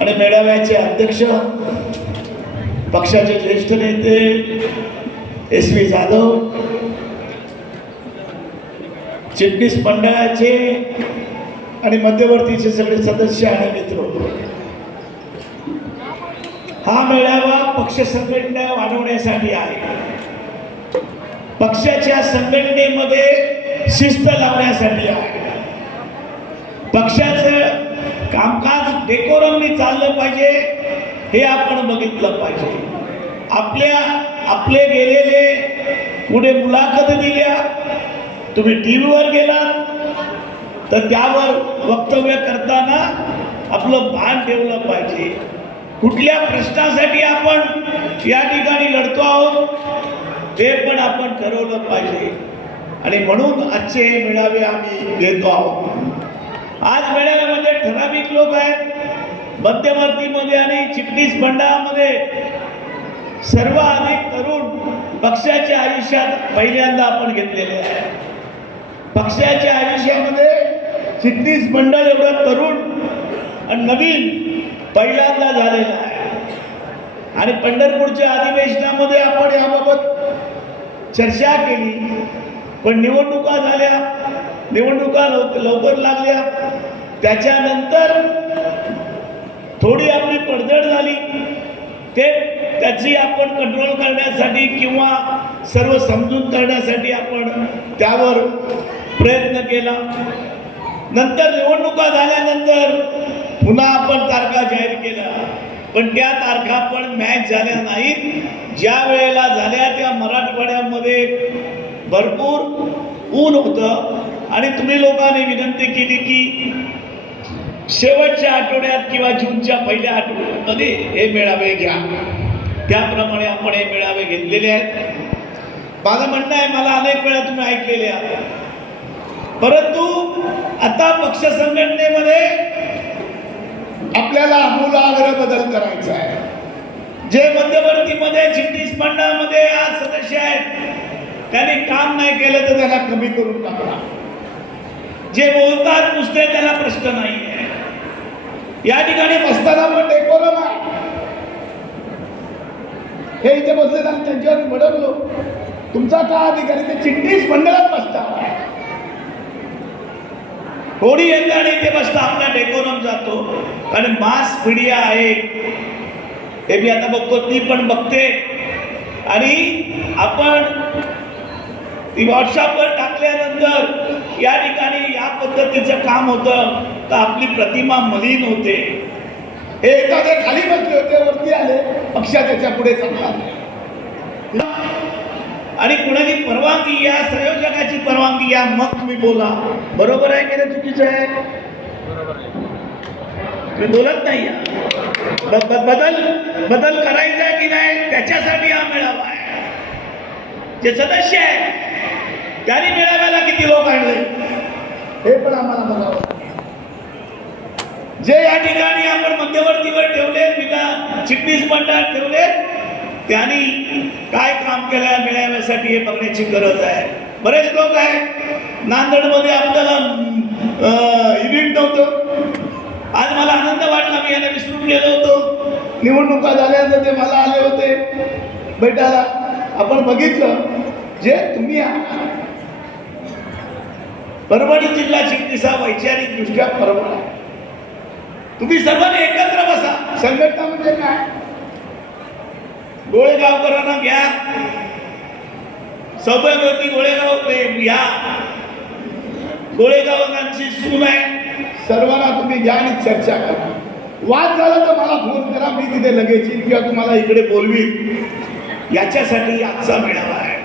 आणि मेळाव्याचे अध्यक्ष पक्षाचे ज्येष्ठ नेते एस व्ही जाधव चिटणीस मंडळाचे आणि मध्यवर्तीचे सगळे सदस्य आणि मित्र. हा मेळावा पक्ष संघटना वाढवण्यासाठी आहे. पक्षाच्या संघटनेमध्ये शिस्त लावण्यासाठी आहे. पक्षाचं कामकाज डेकोरमने चाललं पाहिजे हे आपण बघितलं पाहिजे. आपल्या आपले गेलेले पुढे मुलाखत दिल्या तुम्ही टी व्हीवर गेलात तर त्यावर वक्तव्य करताना आपलं भान ठेवलं पाहिजे. कुठल्या प्रश्नासाठी आपण या ठिकाणी लढतो आहोत ते पण आपण ठरवलं पाहिजे. आणि म्हणून आजचे मेळावे आम्ही घेतो आहोत. आज मेळाव्यामध्ये ठराविक लोक आहेत. मध्यवर्तीमध्ये आणि चिटणीस मंडळामध्ये सर्व अनेक तरुण पक्षाच्या आयुष्यात पहिल्यांदा आपण घेतलेले आहे. पक्षाच्या आयुष्यामध्ये चिटणीस मंडळ एवढं तरुण आणि नवीन पहिल्यांदा झालेला आहे. आणि पंढरपूरच्या अधिवेशनामध्ये आपण याबाबत चर्चा केली. पण निवडणुका झाल्या निवडणुका लवकर लवकर लागल्या. त्याच्यानंतर थोडी आपली पडझड झाली. ते त्याची आपण कंट्रोल करण्यासाठी किंवा सर्व समजून करण्यासाठी आपण त्यावर प्रयत्न केला. नंतर निवडणुका झाल्यानंतर पुन्हा आपण तारखा जाहीर केल्या. पण त्या तारखा पण मॅच झाल्या नाहीत. ज्या वेळेला झाल्या त्या मराठवाड्यामध्ये भरपूर ऊन होतं. आणि तुम्ही लोकांनी विनंती केली की शेवटच्या आठवड्यात किंवा जूनच्या पहिल्या आठवड्यामध्ये हे मेळावे घ्या. त्याप्रमाणे आपण हे मेळावे घेतलेले आहेत. माझं म्हणणं आहे मला अनेक वेळा तुम्ही ऐकलेले आहात परंतु आता पक्ष संघटनेमध्ये आपल्याला आमूलाग्र बदल करायचा आहे. जे मध्यवर्तीमध्ये चिटणीस मंडळामध्ये आज सदस्य आहेत त्यांनी काम नाही केलं तर त्याला कमी करून टाकला जे बोलतात नुसते त्याला प्रश्न नाही आहे या ठिकाणी बसताना पण डेकोरम आहे हे इथे बसले तर त्यांच्यावर बडवलो तुमचा का अधिकारी? ते चिटणीस मंडळात बसता कोणी येतं आणि ते बसता आपला डेकोरम जातो. कारण मास मीडिया आहे. हे मी आता बघतो ती पण बघते. आणि आपण ती व्हॉट्सअपवर टाकल्यानंतर या ठिकाणी या पद्धतीचं काम होतं. तर आपली प्रतिमा मलिन होते. हे एखादे खाली बसले होते वरती आले पक्षा त्याच्या पुढे चालला. आणि कुणाची परवानगी या संयोजकाची परवानगी या मग तुम्ही बोला. बरोबर आहे की नाही चुकीचं आहे? मी बोलत नाही बदल बदल करायचा की नाही त्याच्यासाठी हा मेळावा आहे. जे सदस्य आहे त्यांनी मेळाव्याला किती लोक आणले? हे पण आम्हाला बघावं जे या ठिकाणी आपण मध्यवर्तीवर ठेवले विना चिटणीस मंडळात ठेवले त्यांनी काय काम केलं मिळाव्यासाठी हे बघण्याची गरज आहे. बरेच लोक आहे नांदेडमध्ये आपल्याला युनिट नव्हतं. आज मला आनंद वाटला मी याला विसरून गेलो होतो. निवडणुका झाल्यानंतर ते मला आले होते भेटायला. आपण बघितलं जे तुम्ही परभणी जिल्हा चिटणीसा वैचारिक दृष्ट्या परभण तुम्ही सर्वांनी एकत्र बसा. संघटना म्हणजे काय? गोळेगावकरांना घ्या. सौभाग्यवती गोळेगाव घ्या गोळेगावकांची सून आहे. सर्वांना तुम्ही घ्या आणि चर्चा करा. वाद झाला तर मला फोन करा मी तिथे लगेच किंवा तुम्हाला इकडे बोलवीन. याच्यासाठी आजचा मेळावा आहे.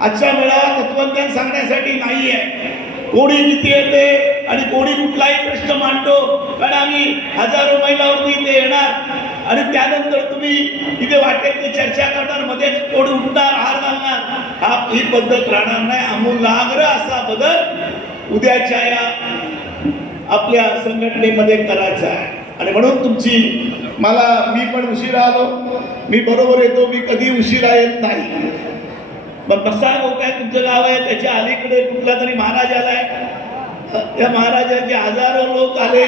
आजचा मेळावा तत्वज्ञान सांगण्यासाठी नाही आहे कोणी किती येते आणि कोणी कुठलाही प्रश्न मांडतो कारण आम्ही हजारो महिलावरती इथे येणार. आणि त्यानंतर तुम्ही इथे वाटेल ते चर्चा करणार मध्येच कोण उठणार हार घालणार. हा ही पद्धत राहणार नाही. आमूलाग्र असा बदल उद्याच्या या आपल्या संघटनेमध्ये करायचा आहे. आणि म्हणून तुमची मला मी पण उशिरा आलो. मी बरोबर येतो मी कधी उशिरा येत नाही. मग कसा हो काय तुमचं गाव आहे त्याच्या अलीकडे कुठला तरी महाराज आलाय. त्या महाराजाचे हजारो लोक आले.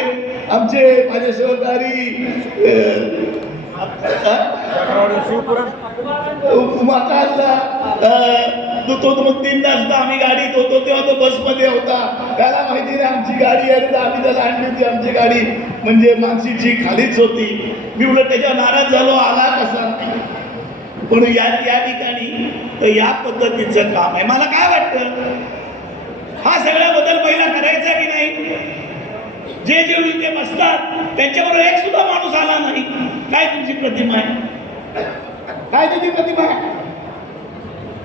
आमचे माझे सहकारी मग तीन तास आम्ही गाडीत होतो तेव्हा तो बसमध्ये होता. त्याला माहिती नाही आमची गाडी आहे तर आम्ही त्याला आणली होती आमची गाडी. म्हणजे मानसीची खालीच होती. मी उलट त्याच्या नाराज झालो आला कसा? पण या या ठिकाणी तर या पद्धतीचं काम आहे. मला काय वाटतं? हा सगळा बदल पहिला करायचा की नाही? जे जे इथे बसतात त्यांच्याबरोबर एक सुद्धा माणूस आला नाही. काय तुमची प्रतिमा आहे? काय तुझी प्रतिमा आहे?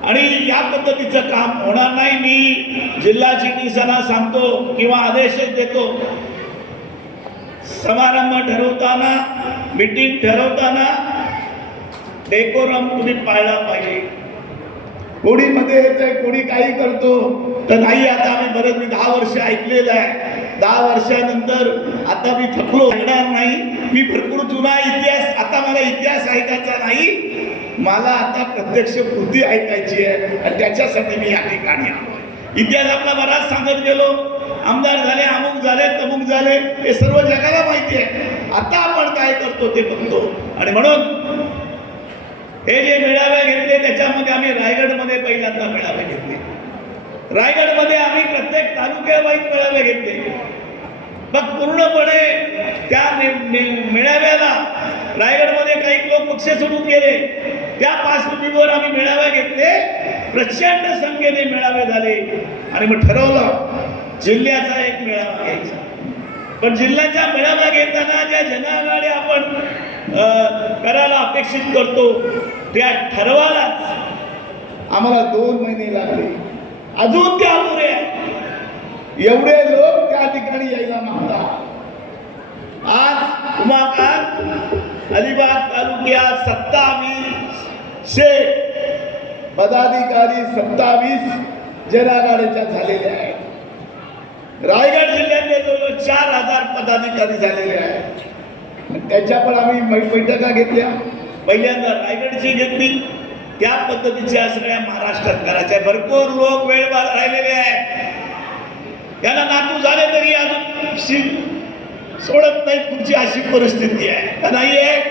आणि या पद्धतीचं काम होणार नाही. मी जिल्हा चिटणीसांना सांगतो किंवा आदेश देतो. समारंभ ठरवताना मीटिंग ठरवताना डेकोरम तुम्ही पाळला पाहिजे. कोणी मध्ये येतंय कोणी काही करतो तर नाही आता आम्ही बरंच मी दहा वर्ष ऐकलेलं आहे. दहा वर्षानंतर आता मी थकलो. येणार नाही. मी भरपूर जुना इतिहास आता मला इतिहास ऐकायचा नाही. मला आता प्रत्यक्ष कृती ऐकायची आहे आणि त्याच्यासाठी मी या ठिकाणी आलो इतिहास आपला बराच सांगत गेलो. आमदार झाले अमुक झाले तमुक झाले. हे सर्व जगाला माहिती आहे. आता आपण काय करतो ते बघतो. आणि म्हणून हे जे मेळावे घेतले त्याच्यामध्ये आम्ही रायगडमध्ये पहिल्यांदा मेळावे घेतले. रायगडमध्ये आम्ही प्रत्येक तालुक्यावाईज मेळावे घेतले. मग पूर्णपणे त्या मेळाव्याला रायगडमध्ये काही लोक पक्ष सोडून गेले. त्या पार्श्वभूमीवर आम्ही मेळावे घेतले. प्रचंड संख्येने मेळावे झाले. आणि मग ठरवलं जिल्ह्याचा एक मेळावा घ्यायचा. पण जिल्ह्याच्या मेळावा घेताना ज्या जनागाड्या आपण करायला अपेक्षित करतो त्या ठरवायलाच आम्हाला दोन महिने लागले. अजून त्या अपुरे एवढे लोक त्या ठिकाणी यायला मागतात. आज उमाकांत अलिबाग तालुक्यात सत्तावीस शे पदाधिकारी सत्तावीस जनागाड्याच्या झालेल्या आहेत. रायगड जिल्ह्यातले जवळ चार हजार पदाधिकारी झालेले आहेत. आणि त्याच्या पण आम्ही बैठका घेतल्या. पहिल्यांदा रायगडची घेतली त्या पद्धतीच्या सगळ्या महाराष्ट्रात करायच्या भरपूर लोक वेळ राहिलेले आहेत. त्याला नातू झाले तरी अजून सोडत नाहीत तुमची अशी परिस्थिती आहे. का नाही आहे?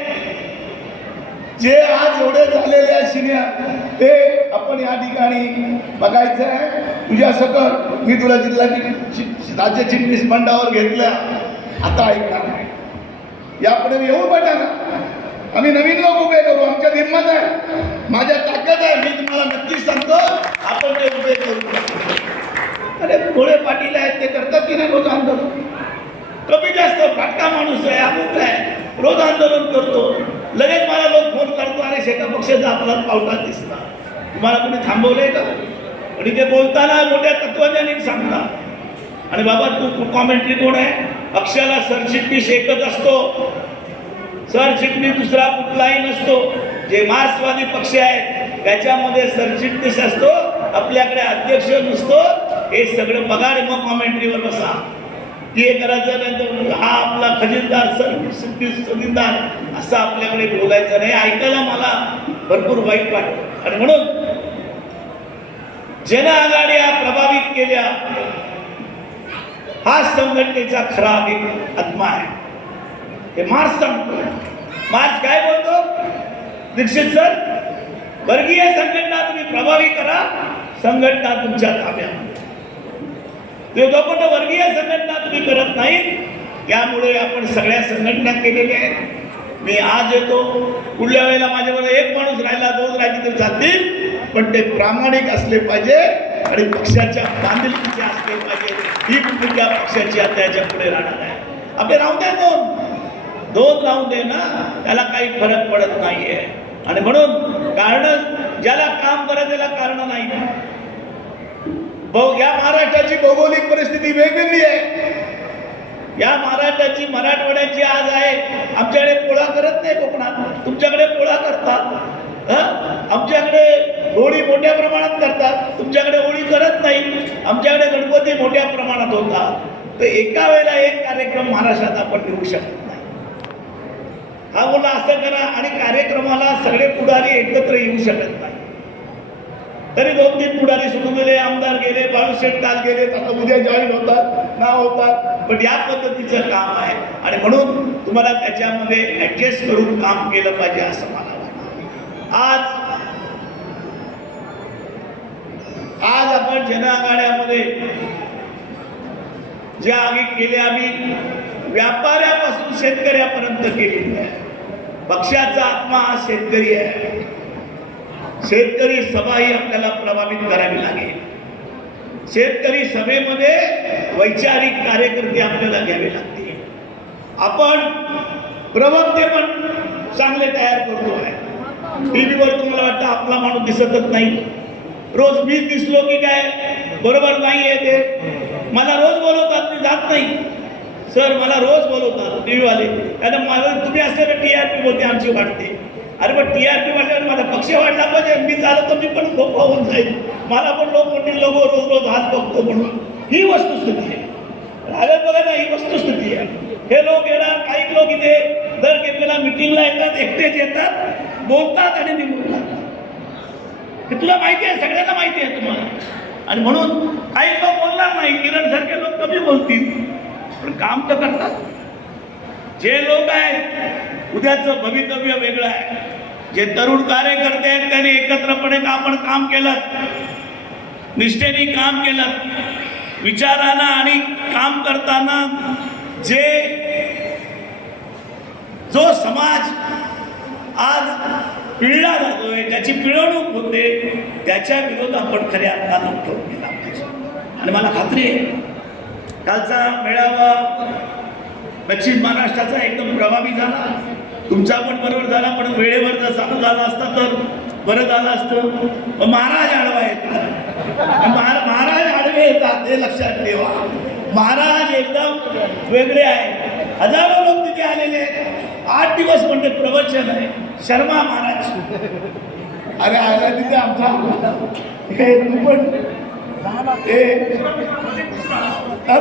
जे आज एवढे झालेले आहे शिन्या ते आपण या ठिकाणी बघायचं आहे. तुझ्या सकट मी तुला जिल्हा राज्य चिटणीस मंडावर घेतल्या. आता ऐकणार नाही. यापुढे येऊ पाहिजे ना आम्ही नवीन लोक उभे करू आमच्यात हिंमत आहे. माझ्या ताकद आहे मी तुम्हाला नक्कीच सांगतो आपण ते उभे करू. अरे गोळे पाटील आहेत ते करतात की नाही रोज आंदोलन? कमी जास्त फाटका माणूस आहे अमुक आहे. रोज आंदोलन करतो. लगेच मला लोक फोन करतो आणि शेका पक्षाचा आपला पावतात दिसला. तुम्हाला कोणी थांबवलंय का? आणि ते बोलताना मोठ्या तत्वज्ञानी सांगता आणि बाबा तू कॉमेंट्री कोण आहे. पक्षाला सरचिटणीस एकच असतो. सरचिटणीस दुसरा कुठलाही नसतो. जे मार्क्सवादी पक्ष आहे त्याच्यामध्ये सरचिटणीस असतो. आपल्याकडे अध्यक्ष नसतो. हे सगळं बघा मग कॉमेंट्रीवर बसा. ते करायचं नाही तर हा आपला खजिनदार सरचिटणीस खजिनदार असं आपल्याकडे बोलायचं नाही. ऐकायला मला भरपूर वाईट वाटतं. आणि म्हणून जन आघाड्या प्रभावित केल्या. हा संघटनेचा खरा एक आत्मा आहे. हे मार्च सांगतो मार्च काय बोलतो? दीक्षित सर वर्गीय संघटना तुम्ही प्रभावी करा. संघटना तुमच्या ताब्यामध्ये जोपर्यंत वर्गीय संघटना तुम्ही करत नाही त्यामुळे आपण सगळ्या संघटना केलेल्या आहेत. मी आज येतो. पुढल्या वेळेला माझ्याबरोबर एक माणूस राहिला दोन राहिले तरी चालतील. पण ते प्रामाणिक असले पाहिजे आणि पक्षाच्या बांधिलकीचे असले पाहिजे. ही भूमिका पक्षाची आता याच्यापुढे राहणार आहे. आपले राहू दे दोन. दोन लावून दे ना त्याला काही फरक पडत नाहीये. आणि म्हणून कारण ज्याला काम करत त्याला कारण नाही. या महाराष्ट्राची भौगोलिक परिस्थिती वेगवेगळी आहे. या महाराष्ट्राची मराठवाड्याची आज आहे. आमच्याकडे पोळा करत नाही कोकणात. तुमच्याकडे पोळा करतात. आमच्याकडे होळी मोठ्या प्रमाणात करतात. तुमच्याकडे होळी करत नाही. आमच्याकडे गणपती मोठ्या प्रमाणात होतात. तर एका वेळेला एक कार्यक्रम महाराष्ट्रात आपण घेऊ शकतो. हा बोला असं करा आणि कार्यक्रमाला सगळे पुढारी एकत्र येऊ शकत नाही. तरी दोन तीन पुढारी सुरू गेले आमदार गेले बाळू काल गेले आता उद्या जॉईन होतात ना होतात पण या पद्धतीचं काम आहे. आणि म्हणून तुम्हाला त्याच्यामध्ये ऍडजस्ट करून काम केलं पाहिजे असं मला वाटतं. आज आज आपण जनआघाड्यामध्ये ज्या आगी केल्या आम्ही व्यापाऱ्यापासून शेतकऱ्यापर्यंत केलेली आहे. पक्षाचा आत्मा हा शेतकरी आहे. शेतकरी सभाही आपल्याला प्रभावित करावी लागेल. शेतकरी सभेमध्ये वैचारिक कार्यकर्ते आपल्याला घ्यावे लागतील. आपण प्रवक्ते पण चांगले तयार करतो आहे. टीव्हीवर तुम्हाला वाटतं आपला माणूस दिसतच नाही. रोज मी दिसलो की काय? बरोबर नाही आहे ते. मला रोज बोलवतात मी जात नाही. सर मला रोज बोलवतात टी व्हीवाले कारण मला तुम्ही असले टी आर पी बोलते आमची वाटते. अरे पण टी आर पी वाटल्यावर माझा पक्ष वाढला पाहिजे. मी झालं तर मी पण खूप होऊन जाईल. मला पण लोक म्हणतील लोक रोज रोज हात बघतो म्हणून. ही वस्तुस्थिती आहे. रागत बघा ना ही वस्तुस्थिती आहे. हे लोक येणार काही लोक इथे दर घेतलेला मिटिंगला येतात एकटेच येतात बोलतात आणि निघून जातात. हे तुला माहिती आहे सगळ्यांना माहिती आहे तुम्हाला. आणि म्हणून काही लोक बोलणार नाही. किरण सारखे लोक कमी बोलतील. पण काम तर करतात. जे लोक आहेत उद्याचं भवितव्य वेगळं आहे. जे तरुण कार्यकर्ते आहेत त्यांनी एकत्रपणे आपण काम केलं? निष्ठेने काम केलं. विचारानं आणि काम करताना जे जो समाज आज पिळला जातोय त्याची पिळवणूक होते त्याच्या विरोध आपण खऱ्या अर्थानं उठवून केला पाहिजे. आणि मला खात्री आहे कालचा मेळावा दक्षिण महाराष्ट्राचा एकदम प्रभावी झाला. तुमचा पण बरोबर झाला पण वेळेवर जर चालू झाला असता तर बरं झालं असतं. महाराज आडवा येतात. महाराज आडवे येतात हे लक्षात ठेवा. महाराज एकदम वेगळे आहे हजारो लोक तिथे आलेले आहेत. आठ दिवस म्हणजे प्रवचन आहे. शर्मा महाराज. अरे आला तिथे आमचा हे तू पण हे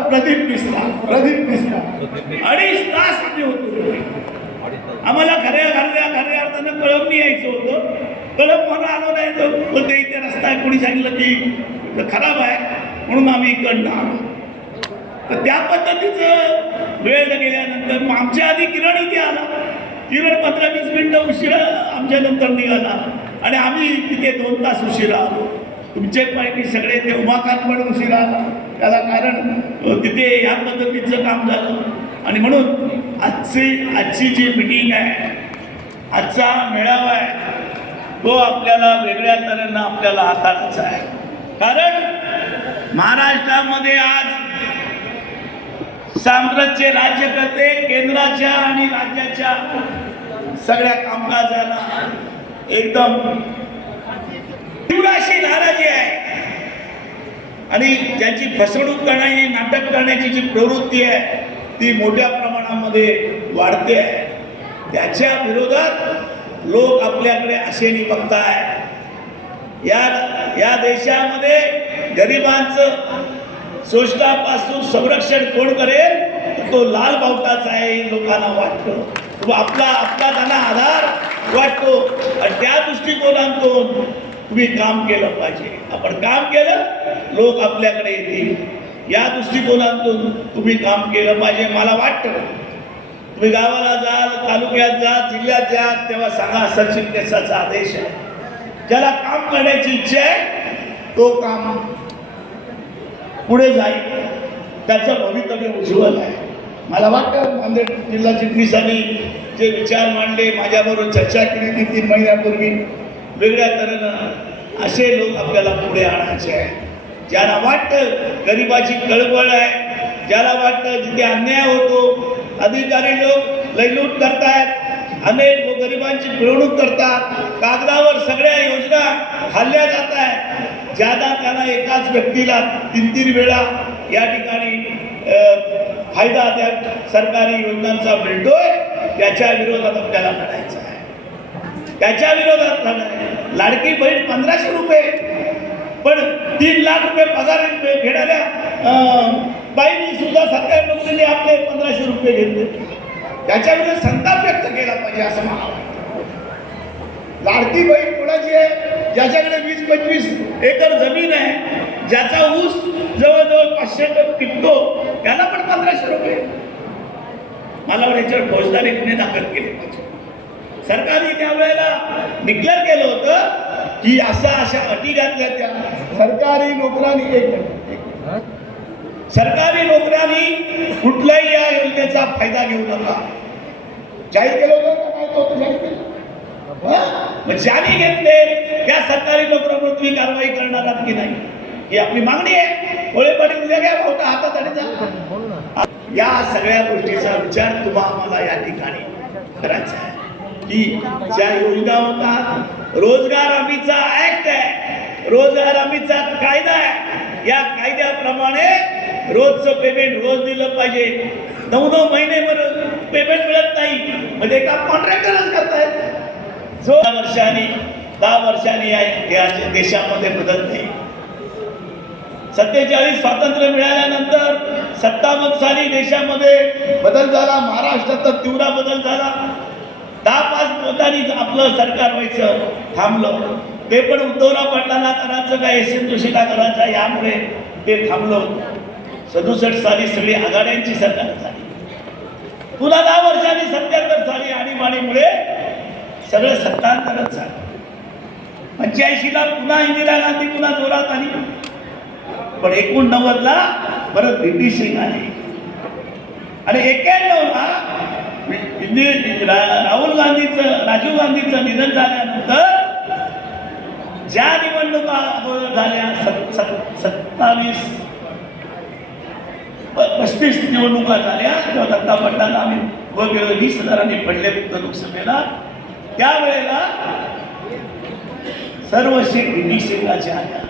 प्रदीप मिश्रा प्रदीप मिश्रा. अडीच तास आम्ही होतो आम्हाला खऱ्या खऱ्या खऱ्या अर्थानं कळवणी यायचं होतं. कळप मला आलो नाही तर बोलते इथे रस्ता आहे. कोणी सांगितलं की खराब आहे म्हणून आम्ही इकडनं आलो. तर त्या पद्धतीचं वेळ गेल्यानंतर मग आमच्या आधी किरण इथे आला. किरण पंधरा वीस मिनिटं उशिरा आमच्या नंतर निघाला. आणि आम्ही तिथे दोन तास उशिरा आलो. तुमचे पैकी सगळे ते उमाकांत पण उशिरा आला त्याला कारण तिथे या पद्धतीचं काम झालं. आणि म्हणून आजची आजची जी मिटिंग आहे आजचा मेळावा आहे तो आपल्याला वेगळ्या तऱ्हेनं आपल्याला हाताळायचा आहे. कारण महाराष्ट्रामध्ये आज साम्राज्य राज्यकर्ते केंद्राच्या आणि राज्याच्या सगळ्या कामकाजाला एकदम तीव्र अशी नाराजी आहे. आणि ज्यांची फसवणूक करण्याची नाटक करण्याची जी प्रवृत्ती आहे ती मोठ्या प्रमाणामध्ये वाढते आहे. त्याच्या विरोधात लोक आपल्याकडे आशेने बघताय या या देशामध्ये गरिबांचं शोषणापासून संरक्षण कोण करेल तो लाल बावटाचा आहे लोकांना वाटतं. तो आपला आपला त्यांना आधार वाटतो. आणि त्या दृष्टिकोनातून तुम्ही काम केलं पाहिजे. आपण काम केलं लोक आपल्याकडे येतील. या दृष्टिकोनातून तुम्ही काम केलं पाहिजे मला वाटतं. तुम्ही गावाला जाल तालुक्यात जा जिल्ह्यात जा तेव्हा सांगा सचिन केसाचा आदेश आहे. ज्याला काम करण्याची इच्छा आहे तो काम पुढे जाईल. त्याचं भवितव्य उज्ज्वल आहे. मला वाटतं नांदेड जिल्हा चिटणीसांनी जे विचार मांडले माझ्याबरोबर चर्चा केली ती तीन महिन्यापूर्वी. वेगळ्या तऱ्हेनं असे लोक आपल्याला पुढे आणायचे आहे ज्याला वाटतं गरिबाची कळबळ आहे ज्याला वाटतं जिथे अन्याय होतो अधिकारी लोक लयलूट करतायत अनेक लोक गरिबांची पिळवणूक करतात कागदावर सगळ्या योजना खाल्ल्या जात आहेत ज्यादा त्यांना एकाच व्यक्तीला तीन तीन वेळा या ठिकाणी फायदा त्या सरकारी योजनांचा मिळतोय त्याच्या विरोधात आपल्याला लढायचं आहे. त्याच्या विरोधात लढायचं लाडकी बहीण पंधराशे रुपये. पण तीन लाख रुपये पगार घेणाऱ्या अं, बाईंनी सुद्धा सरकारी नोकरीने आपले पंधराशे रुपये घेतले. त्याच्यामुळे संताप व्यक्त केला पाहिजे असं मला वाटतं. लाडकी बहीण कोणाची आहे? ज्याच्याकडे वीस पंचवीस एकर जमीन आहे ज्याचा ऊस जवळजवळ पाचशे टन पिकतो त्याला पण पंधराशे रुपये. मला याच्यावर फौजदारी गुन्हे दाखल केले. पाहिजे सरकारने त्यावेळेला डिक्लेअर केलं होतं की असा अशा अटी घातल्या. त्या सरकारी नोकरांनी एक सरकारी नोकऱ्यांनी कुठल्याही या योजनेचा फायदा घेऊ नका. जाहीर केलं होतं काय होतं जाहीर केलं. ज्यांनी घेतले त्या सरकारी नोकऱ्यांवर तुम्ही कारवाई करणार आहात की नाही? ही आपली मागणी आहे. कोळे पाटील उद्या घ्या होता हातात आणि जा. या सगळ्या गोष्टीचा विचार तुम्हाला आम्हाला या ठिकाणी करायचा आहे. की ज्या योजना होतात रोजगार हमीचा ऍक्ट आहे रोजगार हमीचा कायदा आहे या कायद्याप्रमाणे रोजचं पेमेंट रोज दिलं पाहिजे. नऊ नऊ महिने पेमेंट मिळत नाही. म्हणजे का कॉन्ट्रॅक्टरच करतायत. जो वर्षांनी दहा वर्षांनी या या देशामध्ये बदल नाही. सत्तेचाळीस स्वातंत्र्य मिळाल्यानंतर सत्तावन्न साली देशामध्ये बदल झाला महाराष्ट्रात तीव्र बदल झाला. दहा पाच मतांनी आपलं सरकार व्हायचं थांबलं. ते पण उद्धवराव पाटलांना करायचं का एस एन जोशीला करायचं यामुळे ते थांबलं सदुसष्ट साली सगळी आघाड्यांची सरकार झाली. पुन्हा दहा वर्षांनी सत्याहत्तर साली आणीबाणीमुळे सगळं सत्तांतरच झालं. पंच्याऐंशीला पुन्हा इंदिरा गांधी पुन्हा जोरात आली. पण एकोणनव्वदला परत बीपी सिंग आहे आणि एक्क्याण्णवला इंदिरा राहुल गांधीचं राजीव गांधीचं निधन झाल्यानंतर ज्या निवडणुका अगोदर झाल्या सत्तावीस पस्तीस निवडणुका झाल्या तेव्हा दत्ता पटलाला आम्ही उभं गेलो वीस हजारांनी पडले फक्त लोकसभेला. त्यावेळेला सर्व सीट बीपी सिंगाच्या आल्या.